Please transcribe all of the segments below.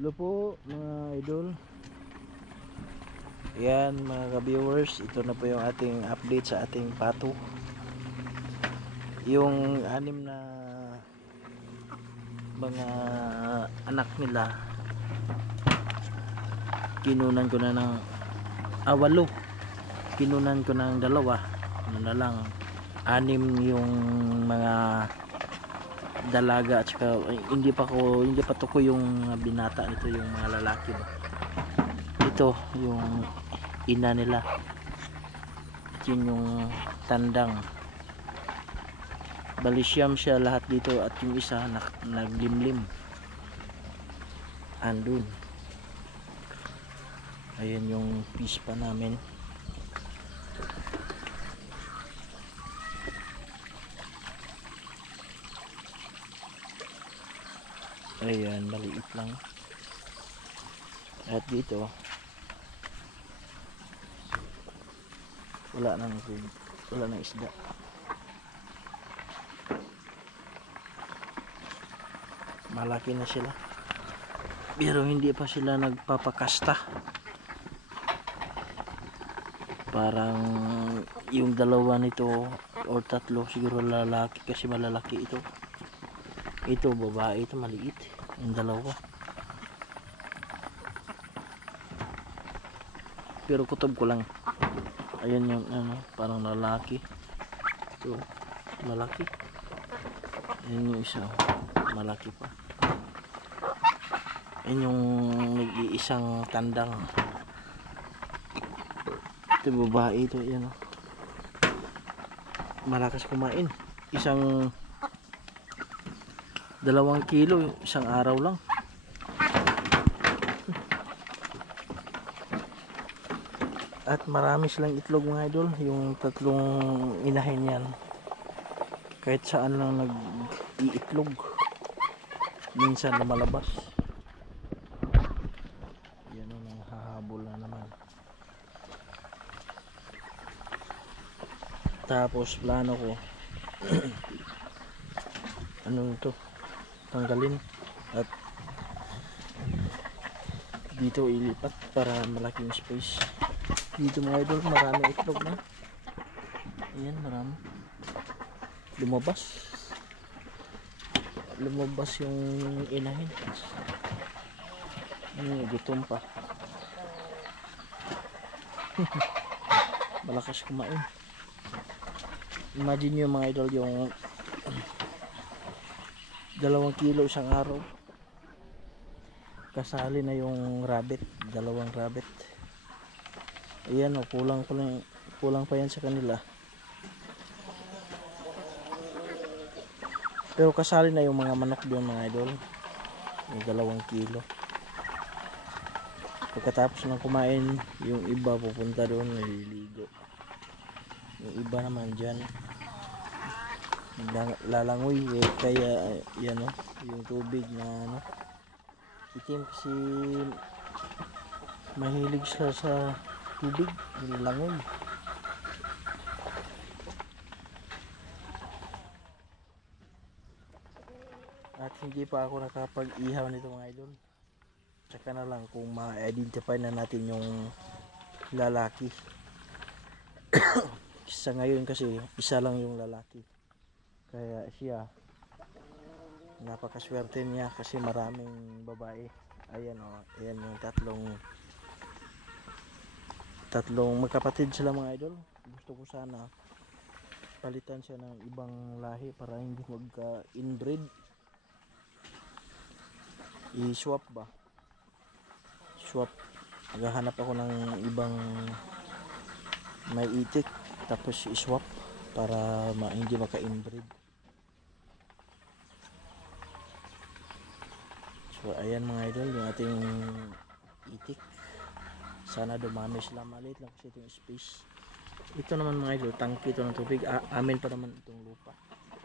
Hello po mga idol. Yan mga ka-viewers, ito na po yung ating update sa ating pato. Yung anim na mga anak nila, kinunan ko na ng walo. Kinunan ko ng dalawa. Ano na lang, anim yung mga dalaga at saka hindi pa to ko yung binata nito, yung mga lalaki ba. Ito yung ina nila at yun yung tandang. Bali siyam siya lahat dito at yung isa naglimlim andun. Ayan yung pispa namin. Ayan, maliit lang. At dito wala nang isda. Malaki na sila pero hindi pa sila nagpapakasta. Parang yung dalawa nito or tatlo siguro lalaki kasi malalaki ito. Ito babae, ito maliit. Yung dalawa pero kutob ko lang. Ayan yung parang lalaki. Ito malaki. Ayan yung isa malaki pa. Ayan yung nag-iisang tandang. Ito babae ito. Ayan malakas kumain. 2 kilo isang araw lang. At marami silang itlog mga idol. Yung tatlong inahin yan kahit saan lang nag-iitlog. Minsan lumalabas. Yan ang hahabol na naman. Tapos plano ko ito tanggalin at dito ilipat para malaking space. Dito mga idol marami itlog na. Ayan marami. Lumabas yung inahin. Gutom pa. Malakas kumain. Imagine nyo mga idol yung 2 kilo isang araw. Kasali na yung rabbit, 2 rabbit. Ayan kulang pa yan sa kanila. Pero kasali na yung mga manok doon mga idol. Yung 2 kilo. Pagkatapos ng kumain, yung iba pupunta doon naliligo. Yung iba naman dyan lalangoy kaya yan yung tubig na itim kasi mahilig siya sa tubig, nilangoy. At hindi pa ako nakapag-ihaw nito mga idol. Tsaka na lang kung ma-identify na natin yung lalaki. Sa ngayon kasi isa lang yung lalaki. Kaya siya napakaswerte niya kasi maraming babae. Ayan ayan yung tatlong magkapatid sila mga idol. Gusto ko sana palitan siya ng ibang lahi para hindi magka-inbreed. I-swap ba? Swap. Maghahanap ako ng ibang may itik tapos i-swap para hindi maka-inbreed. So ayan mga idol yung ating itik. Sana dumami sila, maliit lang kasi itong space. Ito naman mga idol, tangki ito ng tubig. Amin pa naman itong lupa.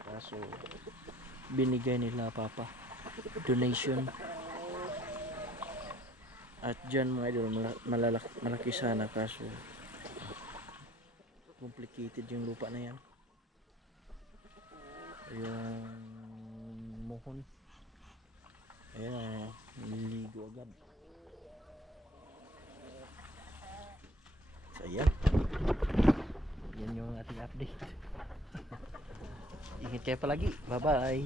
Kaso binigay nila papa. Donation. At dyan mga idol malaki sana kaso complicated yung lupa na yan. Yung muhon. Ayan, nililigo agad. agad. So yan. Yan yung ating update. Ingat kayo palagi. Bye bye.